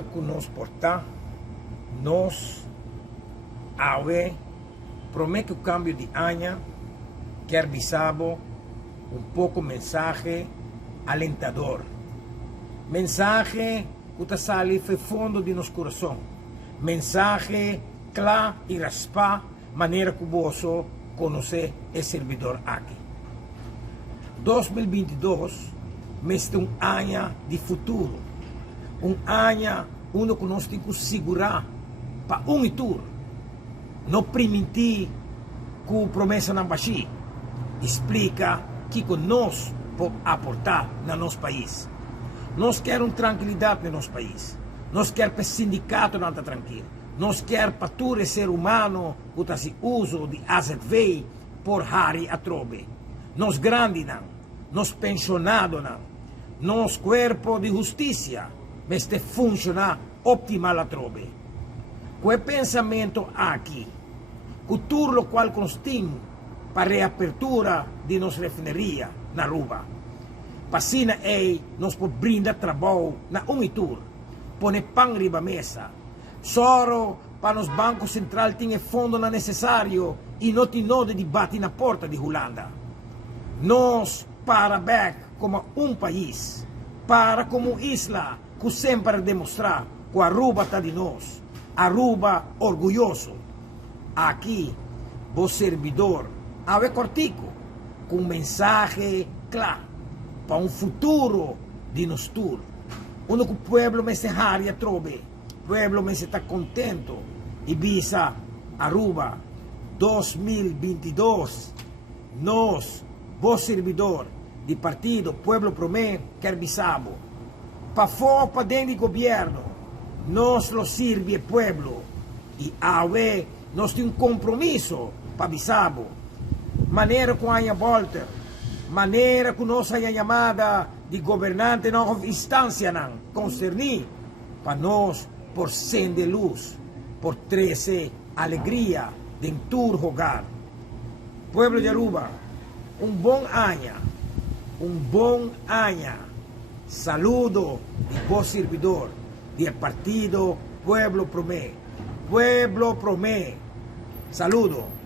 luta que nos porta, nos ave, promete o cambio de año, quer bisabo, um pouco mensaje alentador. Mensaje que sale do fundo de nosso coração. Mensaje claro e raspa, maneira que você conhece o servidor aqui. 2022 é um ano de futuro. Um ano onde nós temos que segurar para um futuro. Não permitir que a promessa não baixe. Explica que nós podemos aportar no nosso país. Nós queremos tranquilidade no nosso país. Nós queremos que o sindicato não está tranquilo. Nós queremos para todo ser humano que se uso de AZV por Harry a trobe. Nós grandes não. Nós pensionados não. Nós corpo de justiça. Mas de funcionar optimal a trobe. Com o pensamento aqui, o turno qual nós temos para a reapertura de nossa refineria na Aruba. Passina nós podemos brindar trabalho na Unitur, pôr pão riba a mesa, soro para os bancos centrais ter fundo necessário e não ter de debate na porta de Holanda. Nós para back como um país, para como isla, que sempre demonstrar que a Aruba está de nós, Aruba orgulhoso. Aqui, o servidor, ave cortico, com mensagem claro, para um futuro de nós todos. Onde o povo me se haria trobe, o povo me se está contento e visa Aruba 2022, nós, o servidor de partido Pueblo Promé, quer bisabo, para fora, para dentro do governo, nós lo sirve o povo e ave nós temos um compromisso para bisabo, maneira com a volta, maneira que nós a chamada de governante na instância não concernir para nós por acender luz, por trazer alegria dentro do hogar. Pueblo de Aruba, um bom ano. Saludo de bom servidor do partido Pueblo Promé. Pueblo Promé. Saludo.